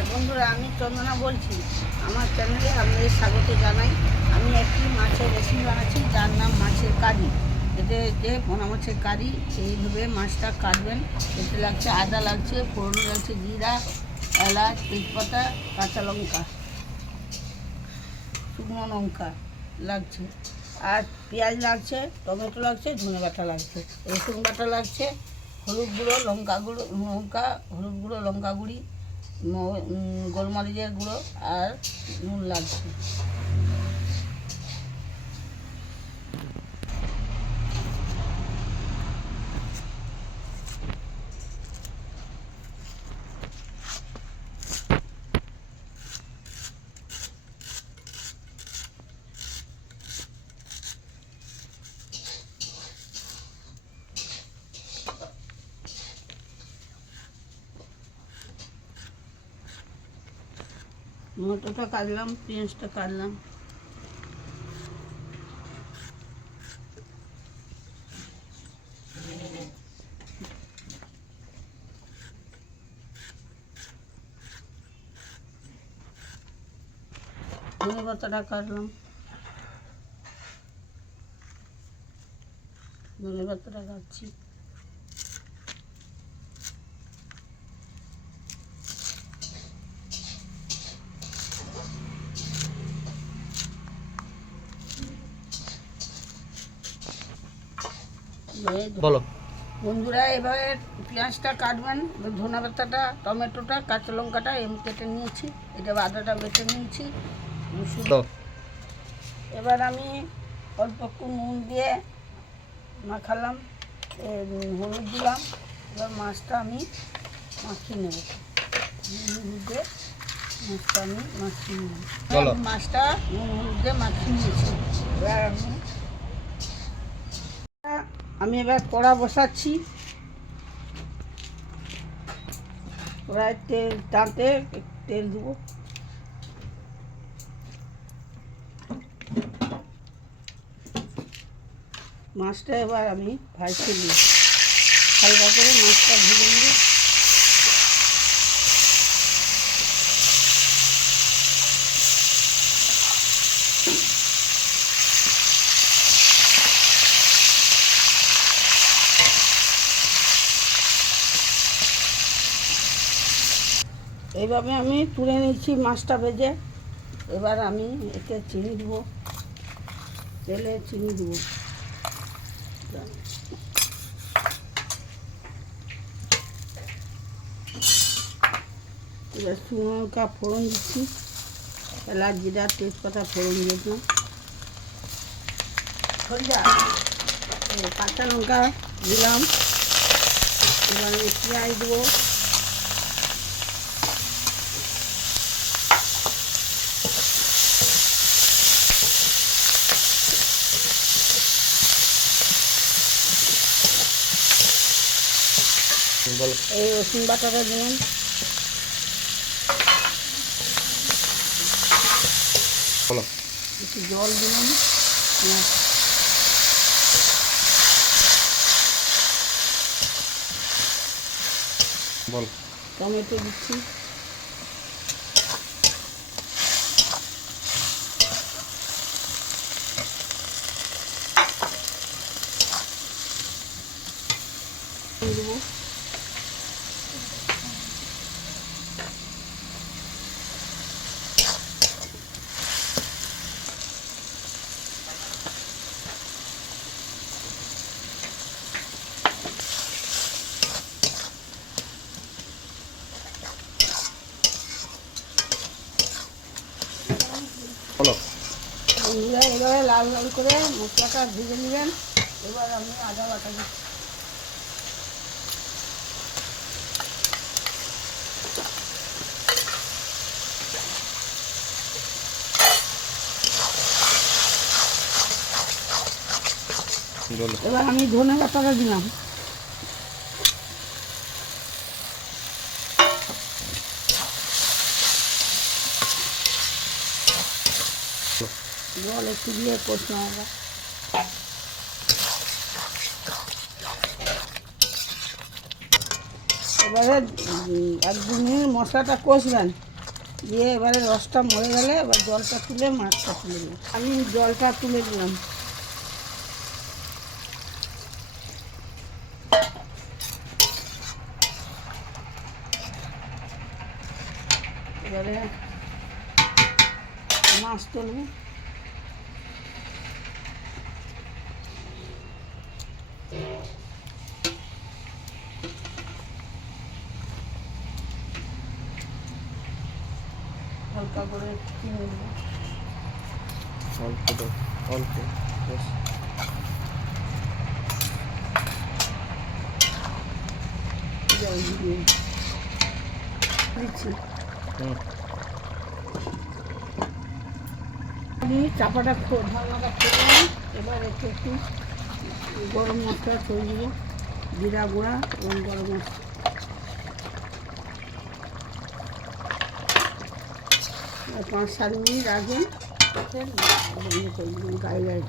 নমস্কার বন্ধুরা, আমি চন্দনা বলছি। আমার চ্যানেলে আপনাদের স্বাগত জানাই। আমি একটি মাছের রেসিপি বানাচ্ছি, যার নাম মাছের কারি। এতে যে পোনা মাছের কারি, এইভাবে মাছটা কাটবেন। এতে লাগছে আদা, লাগছে ফোড়ন, লাগছে জিরা, এলাচ, তেজপাতা, কাঁচা লঙ্কা, শুকনো লঙ্কা লাগছে, আর পেঁয়াজ লাগছে, টমেটো লাগছে, ধনে বাটা লাগছে, রসুন বাটা লাগছে, হলুদ গুঁড়ো, লঙ্কা গুঁড়ো, হলুদ গুঁড়ো, লঙ্কা গুঁড়ি, গোলমরিচের গুঁড়ো আর নুন লাগছে। টমেটোটা কাটলাম, পেঁয়াজটা কাটলাম। ধনে পাতাটা কাটলাম, ধনে পাতাটা কাটছি। বলো বন্ধুরা, এবারে পেঁয়াজটা কাটবেন, ধনে পাতাটা, টমেটোটা, কাঁচা লঙ্কাটা এমনি কেটে নিয়েছি, এটা আদাটা বেটে নিয়েছি। এবার আমি অল্প একটু নুন দিয়ে মাখালাম, হলুদ দিলাম। এবার মাছটা আমি মাখিয়ে নেব, হলুদ দিয়ে মাছটা আমি মাখিয়ে নেব। মাছটা নুন হলুদ দিয়ে মাখিয়ে নিয়েছি। এবার আমি এবার কড়া বসাচ্ছি। কড়ায় তেল টানতে তেল দেবো। মাছটা এবার আমি ভাজতে দিই, হালকা করে মাছটা ভেজে নিই। এইভাবে আমি তুলে নিচ্ছি মাছটা ভেজে। এবার আমি এতে চিনি দেবো, তেলে চিনি দেবো। এবার শুকনো লঙ্কা ফোড়ন দিচ্ছি, এলাচ, জিরা, তেজপাতা ফোড়ন দিয়েছিলাম। কাঁচা লঙ্কা দিলাম। এবার আমি পেঁয়াজ দেবো, এই রসুন বাটাটা দিলাম। একটু জল দিলাম, টমেটো দিচ্ছি, দেবো। বন্ধুরা, এবারে লাল লাল করে মশলাটা ভেজে নেবেন। এবার আমি আদা বাটা দিচ্ছি। এবার আমি ধনে পাতাটা দিলাম। জল একটু দিয়ে কষতে হবে। এবারে 1-2 মিনিট মশলাটা কষবেন। দিয়ে এবারে রসটা মরে গেলে এবার জলটা তুলে মাছটা তুলে দিই। আমি জলটা তুলে দিলাম। এবারে মাছ তুলব। হালকা করে কিনে দেবো, অল্প দাও, অল্প ব্যাস। জল দিয়ে দিচ্ছি। চাপাটা ঢাকনাটা খুললাম। এবার একটু একটু গরম মশলা ছড়িয়ে দেবো, জিরা গুঁড়া এবং গরম মশলা। 5-7 মিনিট আগে বন্ধ করে দিলাম গায়ে গায়ে।